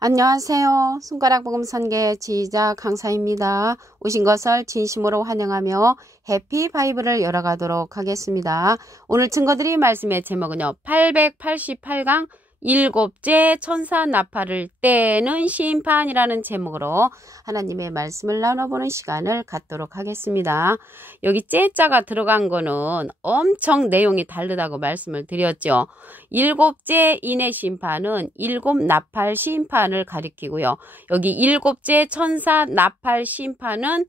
안녕하세요. 손가락 복음 선계 지휘자 강사입니다. 오신 것을 진심으로 환영하며 해피 바이블을 열어가도록 하겠습니다. 오늘 증거드릴 말씀의 제목은요. 888강 일곱째 천사 나팔을 떼는 심판이라는 제목으로 하나님의 말씀을 나눠보는 시간을 갖도록 하겠습니다. 여기 째자가 들어간 거는 엄청 내용이 다르다고 말씀을 드렸죠. 일곱째 인의 심판은 일곱 나팔 심판을 가리키고요. 여기 일곱째 천사 나팔 심판은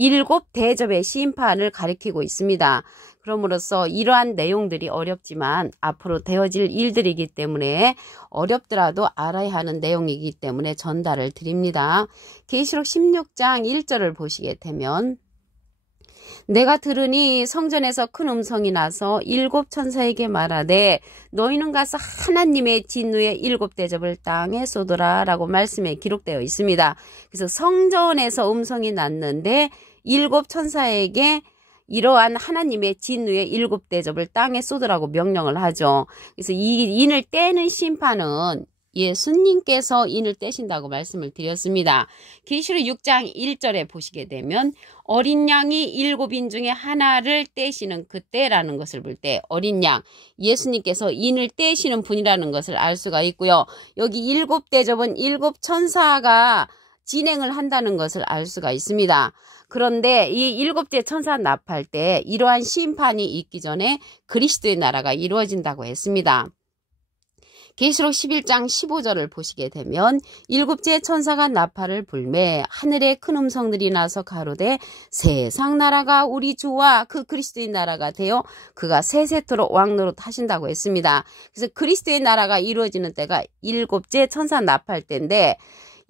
일곱 대접의 심판을 가리키고 있습니다. 그럼으로써 이러한 내용들이 어렵지만 앞으로 되어질 일들이기 때문에 어렵더라도 알아야 하는 내용이기 때문에 전달을 드립니다. 계시록 16장 1절을 보시게 되면 내가 들으니 성전에서 큰 음성이 나서 일곱 천사에게 말하되 너희는 가서 하나님의 진노의 일곱 대접을 땅에 쏟으라 라고 말씀에 기록되어 있습니다. 그래서 성전에서 음성이 났는데 일곱 천사에게 이러한 하나님의 진노의 일곱 대접을 땅에 쏟으라고 명령을 하죠. 그래서 이 인을 떼는 심판은 예수님께서 인을 떼신다고 말씀을 드렸습니다. 계시록 6장 1절에 보시게 되면 어린 양이 일곱 인 중에 하나를 떼시는 그때라는 것을 볼 때 어린 양, 예수님께서 인을 떼시는 분이라는 것을 알 수가 있고요. 여기 일곱 대접은 일곱 천사가 진행을 한다는 것을 알 수가 있습니다. 그런데 이 일곱째 천사 나팔 때 이러한 심판이 있기 전에 그리스도의 나라가 이루어진다고 했습니다. 계시록 11장 15절을 보시게 되면 일곱째 천사가 나팔을 불매 하늘에 큰 음성들이 나서 가로되 세상 나라가 우리 주와 그 그리스도의 나라가 되어 그가 세세토록 왕노릇 하신다고 했습니다. 그래서 그리스도의 나라가 이루어지는 때가 일곱째 천사 나팔 때인데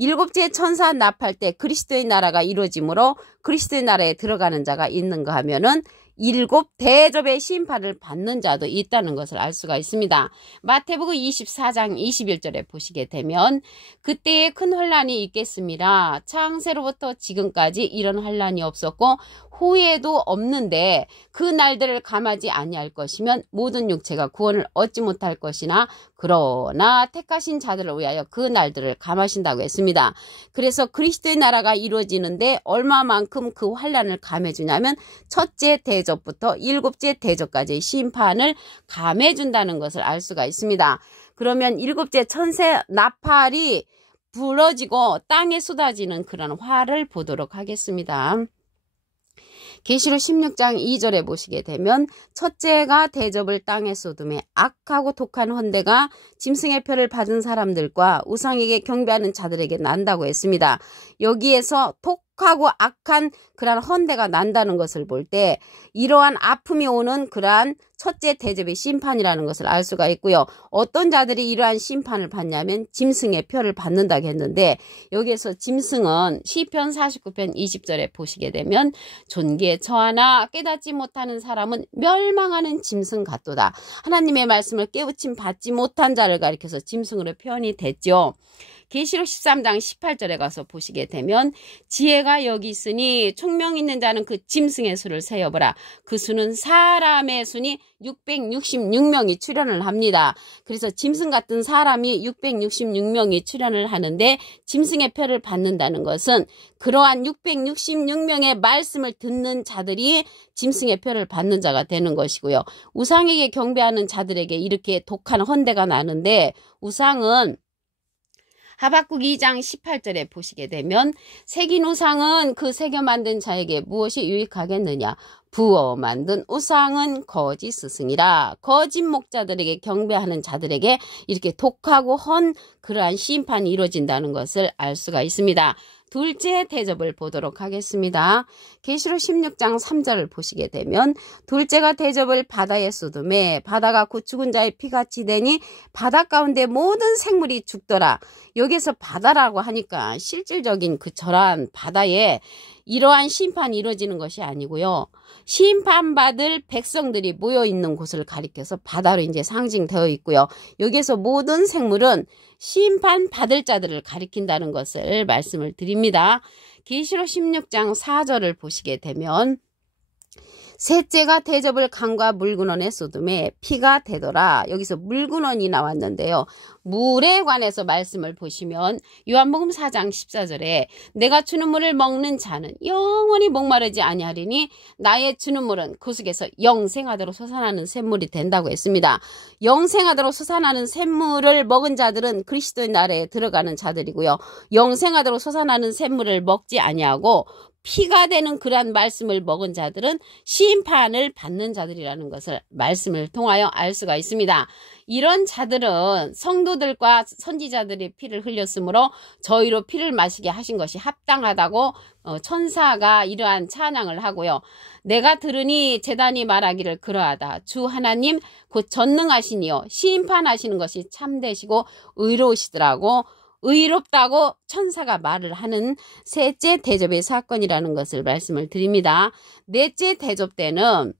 일곱째 천사 나팔 때 그리스도의 나라가 이루어지므로 그리스도의 나라에 들어가는 자가 있는가 하면은 일곱 대접의 심판을 받는 자도 있다는 것을 알 수가 있습니다. 마태복음 24장 21절에 보시게 되면 그때에 큰 환란이 있겠습니다. 창세로부터 지금까지 이런 환란이 없었고 후에도 없는데 그 날들을 감하지 아니할 것이면 모든 육체가 구원을 얻지 못할 것이나 그러나 택하신 자들을 위하여 그 날들을 감하신다고 했습니다. 그래서 그리스도의 나라가 이루어지는데 얼마만큼 그 환란을 감해 주냐면 첫째 대접부터 일곱째 대접까지의 심판을 감해 준다는 것을 알 수가 있습니다. 그러면 일곱째 천사 나팔이 부러지고 땅에 쏟아지는 그런 화를 보도록 하겠습니다. 계시록 16장 2절에 보시게 되면 첫째가 대접을 땅에 쏟음에 악하고 독한 헌대가 짐승의 표를 받은 사람들과 우상에게 경배하는 자들에게 난다고 했습니다. 여기에서 독하고 악한 그러한 헌대가 난다는 것을 볼 때 이러한 아픔이 오는 그러한 첫째 대접의 심판이라는 것을 알 수가 있고요. 어떤 자들이 이러한 심판을 받냐면 짐승의 표를 받는다고 했는데 여기에서 짐승은 시편 49편 20절에 보시게 되면 존귀에 처하나 깨닫지 못하는 사람은 멸망하는 짐승 같도다. 하나님의 말씀을 깨우침 받지 못한 자를 가리켜서 짐승으로 표현이 됐죠. 계시록 13장 18절에 가서 보시게 되면 지혜가 여기 있으니 총명 있는 자는 그 짐승의 수를 세어보라. 그 수는 사람의 수니 666명이 출현을 합니다. 그래서 짐승 같은 사람이 666명이 출현을 하는데 짐승의 표를 받는다는 것은 그러한 666명의 말씀을 듣는 자들이 짐승의 표를 받는 자가 되는 것이고요. 우상에게 경배하는 자들에게 이렇게 독한 헌대가 나는데 우상은 하박국 2장 18절에 보시게 되면 새긴 우상은 그 새겨 만든 자에게 무엇이 유익하겠느냐. 부어 만든 우상은 거짓 스승이라. 거짓 목자들에게 경배하는 자들에게 이렇게 독하고 헌 그러한 심판이 이루어진다는 것을 알 수가 있습니다. 둘째 대접을 보도록 하겠습니다. 계시록 16장 3절을 보시게 되면 둘째가 대접을 바다에 쏟음에 바다가 곧 죽은 자의 피같이 되니 바다 가운데 모든 생물이 죽더라. 여기서 바다라고 하니까 실질적인 그 저런 바다에 이러한 심판이 이루어지는 것이 아니고요. 심판받을 백성들이 모여있는 곳을 가리켜서 바다로 이제 상징되어 있고요. 여기에서 모든 생물은 심판받을 자들을 가리킨다는 것을 말씀을 드립니다. 계시록 16장 4절을 보시게 되면 셋째가 대접을 강과 물근원에 쏟음에 피가 되더라. 여기서 물근원이 나왔는데요. 물에 관해서 말씀을 보시면 요한복음 4장 14절에 내가 주는 물을 먹는 자는 영원히 목마르지 아니하리니 나의 주는 물은 그 속에서 영생하도록 솟아나는 샘물이 된다고 했습니다. 영생하도록 솟아나는 샘물을 먹은 자들은 그리스도의 나라에 들어가는 자들이고요. 영생하도록 솟아나는 샘물을 먹지 아니하고 피가 되는 그러한 말씀을 먹은 자들은 심판을 받는 자들이라는 것을 말씀을 통하여 알 수가 있습니다. 이런 자들은 성도들과 선지자들이 피를 흘렸으므로 저희로 피를 마시게 하신 것이 합당하다고 천사가 이러한 찬양을 하고요. 내가 들으니 제단이 말하기를 그러하다. 주 하나님 곧 전능하시니요 심판하시는 것이 참되시고 의로우시더라고. 의롭다고 천사가 말을 하는 셋째 대접의 사건이라는 것을 말씀을 드립니다. 넷째 대접 때는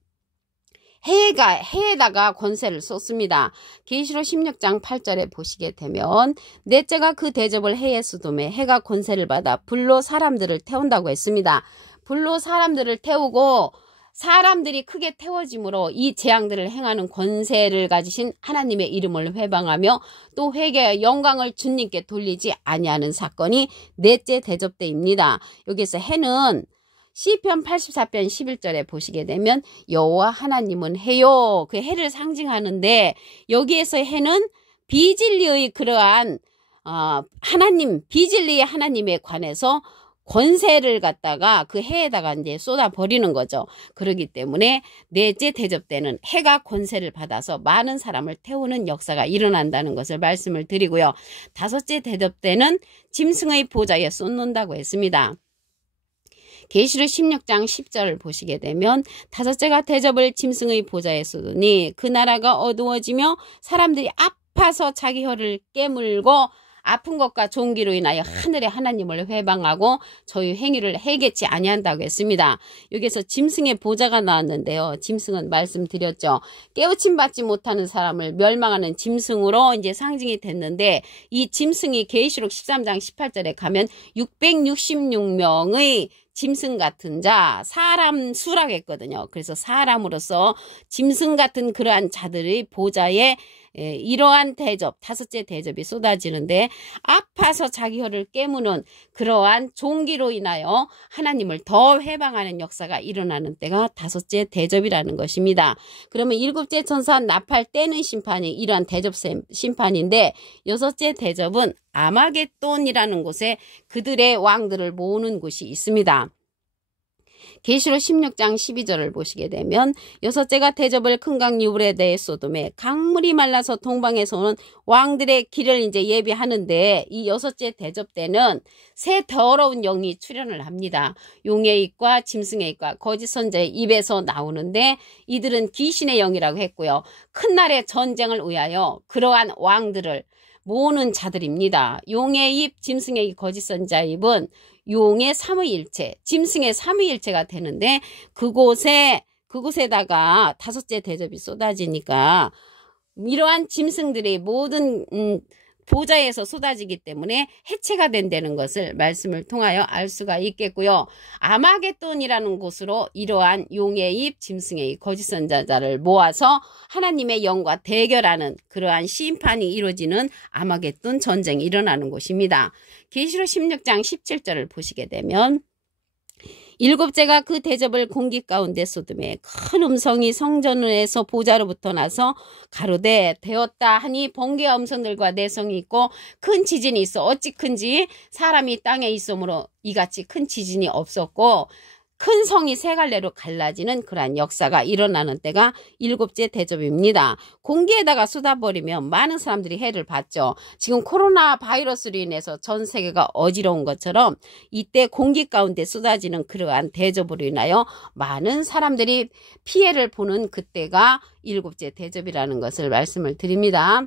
해에다가 권세를 쏟습니다. 계시록 16장 8절에 보시게 되면 넷째가 그 대접을 해에 쏟음에 해가 권세를 받아 불로 사람들을 태운다고 했습니다. 불로 사람들을 태우고 사람들이 크게 태워짐으로 이 재앙들을 행하는 권세를 가지신 하나님의 이름을 회방하며 또 회개의 영광을 주님께 돌리지 아니하는 사건이 넷째 대접 때입니다. 여기서 해는 시편 84편 11절에 보시게 되면 여호와 하나님은 해요. 그 해를 상징하는데 여기에서 해는 비진리의 그러한 하나님 비진리의 하나님에 관해서 권세를 갖다가 그 해에다가 이제 쏟아버리는 거죠. 그렇기 때문에 넷째 대접 때는 해가 권세를 받아서 많은 사람을 태우는 역사가 일어난다는 것을 말씀을 드리고요. 다섯째 대접 때는 짐승의 보좌에 쏟는다고 했습니다. 계시록 16장 10절을 보시게 되면 다섯째가 대접을 짐승의 보좌에 쏟으니 그 나라가 어두워지며 사람들이 아파서 자기 혀를 깨물고 아픈 것과 종기로 인하여 하늘의 하나님을 회방하고 저희 행위를 해겠지 아니한다고 했습니다. 여기서 짐승의 보좌가 나왔는데요. 짐승은 말씀드렸죠. 깨우침 받지 못하는 사람을 멸망하는 짐승으로 이제 상징이 됐는데 이 짐승이 계시록 13장 18절에 가면 666명의 짐승 같은 자, 사람 수라고 했거든요. 그래서 사람으로서 짐승 같은 그러한 자들의 보좌에 이러한 대접, 다섯째 대접이 쏟아지는데 아파서 자기 혀를 깨무는 그러한 종기로 인하여 하나님을 더 회방하는 역사가 일어나는 때가 다섯째 대접이라는 것입니다. 그러면 일곱째 천사 나팔 떼는 심판이 이러한 대접 심판인데 여섯째 대접은 아마겟돈이라는 곳에 그들의 왕들을 모으는 곳이 있습니다. 계시록 16장 12절을 보시게 되면 여섯째가 대접을 큰 강 유브라데에 쏟음에 강물이 말라서 동방에서 오는 왕들의 길을 이제 예비하는데 이 여섯째 대접 때는 새 더러운 영이 출현을 합니다. 용의 입과 짐승의 입과 거짓 선지자의 입에서 나오는데 이들은 귀신의 영이라고 했고요. 큰 날의 전쟁을 위하여 그러한 왕들을 모으는 자들입니다. 용의 입, 짐승의 입, 거짓 선지자의 입은 용의 삼위일체, 짐승의 삼위일체가 되는데 그곳에다가 다섯째 대접이 쏟아지니까 이러한 짐승들이 모든 보좌에서 쏟아지기 때문에 해체가 된다는 것을 말씀을 통하여 알 수가 있겠고요. 아마겟돈이라는 곳으로 이러한 용의 입, 짐승의 입, 거짓 선지자를 모아서 하나님의 영과 대결하는 그러한 심판이 이루어지는 아마겟돈 전쟁이 일어나는 곳입니다. 계시록 16장 17절을 보시게 되면 일곱째가 그 대접을 공기 가운데 쏟음에 큰 음성이 성전에서 보좌로부터 나서 가로되 되었다 하니 번개와 음성들과 내성이 있고 큰 지진이 있어 어찌 큰지 사람이 땅에 있으므로 이같이 큰 지진이 없었고 큰 성이 세 갈래로 갈라지는 그러한 역사가 일어나는 때가 일곱째 대접입니다. 공기에다가 쏟아버리면 많은 사람들이 해를 받죠. 지금 코로나 바이러스로 인해서 전 세계가 어지러운 것처럼 이때 공기 가운데 쏟아지는 그러한 대접으로 인하여 많은 사람들이 피해를 보는 그때가 일곱째 대접이라는 것을 말씀을 드립니다.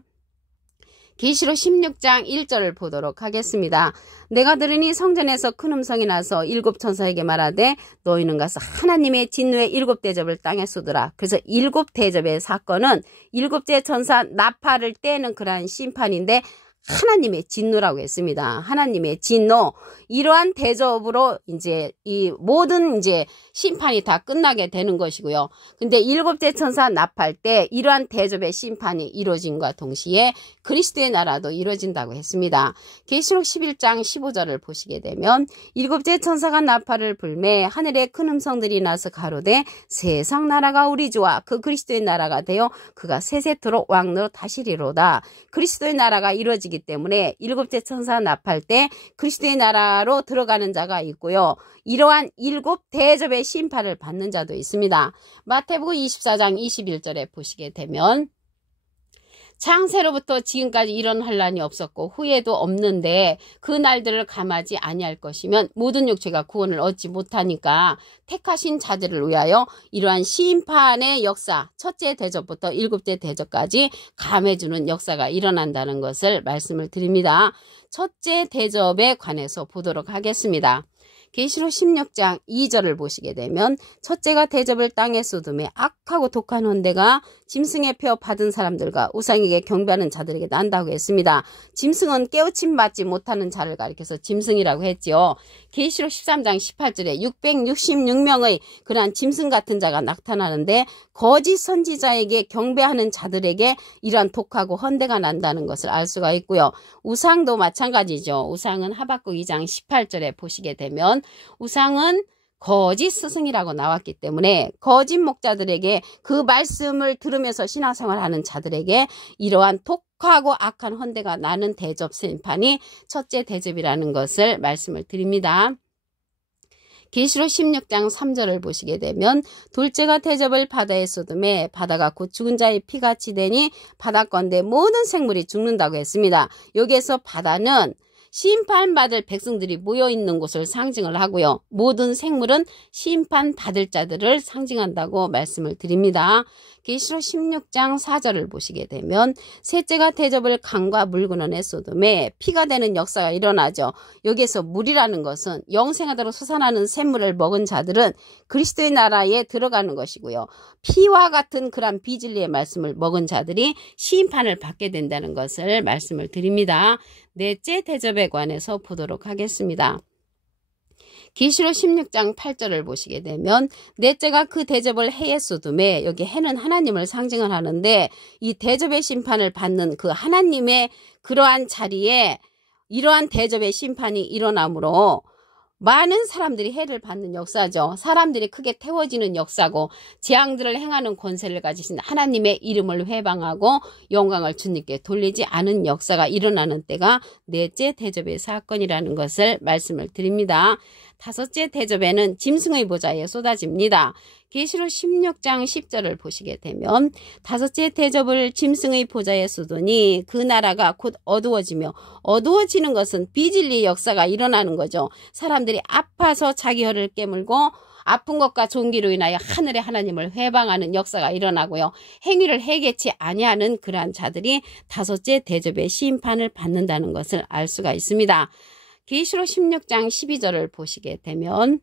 계시록 16장 1절을 보도록 하겠습니다. 내가 들으니 성전에서 큰 음성이 나서 일곱 천사에게 말하되 너희는 가서 하나님의 진노의 일곱 대접을 땅에 쏟으라. 그래서 일곱 대접의 사건은 일곱째 천사 나팔을 떼는 그러한 심판인데 하나님의 진노라고 했습니다. 하나님의 진노. 이러한 대접으로 이제 이 모든 이제 심판이 다 끝나게 되는 것이고요. 근데 일곱째 천사 납할 때 이러한 대접의 심판이 이루어짐과 동시에 그리스도의 나라도 이루어진다고 했습니다. 계시록 11장 15절을 보시게 되면 일곱째 천사가 나팔을 불매 하늘에 큰 음성들이 나서 가로되 세상 나라가 우리 주와 그 그리스도의 나라가 되어 그가 세세토록 왕노로 다시리로다. 그리스도의 나라가 이루어지기 때문에 일곱째 천사 납할 때 그리스도의 나라로 들어가는 자가 있고요. 이러한 일곱 대접의 심판을 받는 자도 있습니다. 마태복음 24장 21절에 보시게 되면 창세로부터 지금까지 이런 환란이 없었고 후에도 없는데 그 날들을 감하지 아니할 것이면 모든 육체가 구원을 얻지 못하니까 택하신 자들을 위하여 이러한 심판의 역사, 첫째 대접부터 일곱째 대접까지 감해주는 역사가 일어난다는 것을 말씀을 드립니다. 첫째 대접에 관해서 보도록 하겠습니다. 계시록 16장 2절을 보시게 되면 첫째가 대접을 땅에 쏟음에 악하고 독한 헌대가 짐승의 표 받은 사람들과 우상에게 경배하는 자들에게 난다고 했습니다. 짐승은 깨우침 받지 못하는 자를 가리켜서 짐승이라고 했지요. 계시록 13장 18절에 666명의 그러한 짐승 같은 자가 나타나는데 거짓 선지자에게 경배하는 자들에게 이러한 독하고 헌대가 난다는 것을 알 수가 있고요. 우상도 마찬가지죠. 우상은 하박국 2장 18절에 보시게 되면 우상은 거짓 스승이라고 나왔기 때문에 거짓 목자들에게 그 말씀을 들으면서 신앙생활하는 자들에게 이러한 독하고 악한 헌대가 나는 대접 심판이 첫째 대접이라는 것을 말씀을 드립니다. 계시록 16장 3절을 보시게 되면 둘째가 대접을 바다에 쏟음에 바다가 곧 죽은 자의 피같이 되니 바다건대 모든 생물이 죽는다고 했습니다. 여기에서 바다는 심판받을 백성들이 모여있는 곳을 상징을 하고요. 모든 생물은 심판받을 자들을 상징한다고 말씀을 드립니다. 계시록 16장 4절을 보시게 되면 셋째가 대접을 강과 물 근원에 쏟음에 피가 되는 역사가 일어나죠. 여기에서 물이라는 것은 영생하도록 솟아나는 샘물을 먹은 자들은 그리스도의 나라에 들어가는 것이고요. 피와 같은 그런 비진리의 말씀을 먹은 자들이 심판을 받게 된다는 것을 말씀을 드립니다. 넷째 대접에 관해서 보도록 하겠습니다. 계시록 16장 8절을 보시게 되면 넷째가 그 대접을 해에 쏟음에 여기 해는 하나님을 상징을 하는데 이 대접의 심판을 받는 그 하나님의 그러한 자리에 이러한 대접의 심판이 일어나므로 많은 사람들이 해를 받는 역사죠. 사람들이 크게 태워지는 역사고 재앙들을 행하는 권세를 가지신 하나님의 이름을 회방하고 영광을 주님께 돌리지 않은 역사가 일어나는 때가 넷째 대접의 사건이라는 것을 말씀을 드립니다. 다섯째 대접에는 짐승의 보좌에 쏟아집니다. 계시록 16장 10절을 보시게 되면 다섯째 대접을 짐승의 보좌에 쏟으니 그 나라가 곧 어두워지며 어두워지는 것은 비진리의 역사가 일어나는 거죠. 사람들이 아파서 자기 혀를 깨물고 아픈 것과 종기로 인하여 하늘의 하나님을 회방하는 역사가 일어나고요. 행위를 해개치 아니하는 그러한 자들이 다섯째 대접의 심판을 받는다는 것을 알 수가 있습니다. 계시록 16장 12절을 보시게 되면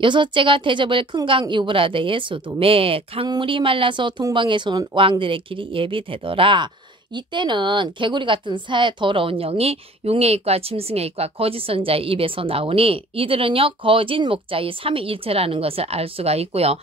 여섯째가 대접을 큰 강 유브라데에 쏟음에 강물이 말라서 동방에서 온 왕들의 길이 예비되더라. 이때는 개구리 같은 새 더러운 영이 용의 입과 짐승의 입과 거짓 선자의 입에서 나오니 이들은요 거짓 목자의 삼위일체라는 것을 알 수가 있고요.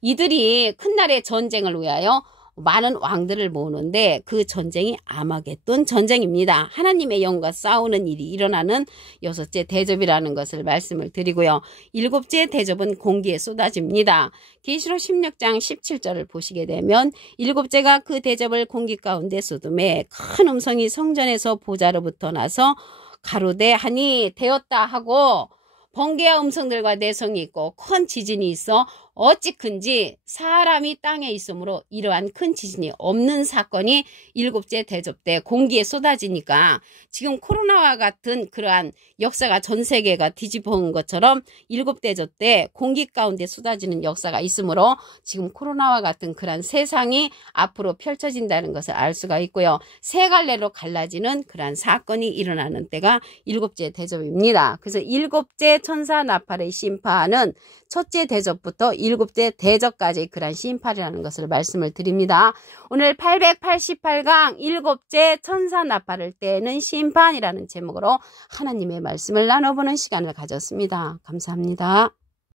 이들이 큰 날의 전쟁을 위하여 많은 왕들을 모으는데 그 전쟁이 아마겟돈 전쟁입니다. 하나님의 영과 싸우는 일이 일어나는 여섯째 대접이라는 것을 말씀을 드리고요. 일곱째 대접은 공기에 쏟아집니다. 계시록 16장 17절을 보시게 되면 일곱째가 그 대접을 공기 가운데 쏟음에 큰 음성이 성전에서 보좌로부터 나서 가로되 하니 되었다 하고 번개와 음성들과 내성이 있고 큰 지진이 있어 어찌 큰지 사람이 땅에 있으므로 이러한 큰 지진이 없는 사건이 일곱째 대접 때 공기에 쏟아지니까 지금 코로나와 같은 그러한 역사가 전 세계가 뒤집어온 것처럼 일곱 대접 때 공기 가운데 쏟아지는 역사가 있으므로 지금 코로나와 같은 그러한 세상이 앞으로 펼쳐진다는 것을 알 수가 있고요. 세 갈래로 갈라지는 그러한 사건이 일어나는 때가 일곱째 대접입니다. 그래서 일곱째 천사 나팔의 심판은 첫째 대접부터 일곱째 대적까지 그러한 심판이라는 것을 말씀을 드립니다. 오늘 888강 일곱째 천사 나팔을 떼는 심판이라는 제목으로 하나님의 말씀을 나눠보는 시간을 가졌습니다. 감사합니다.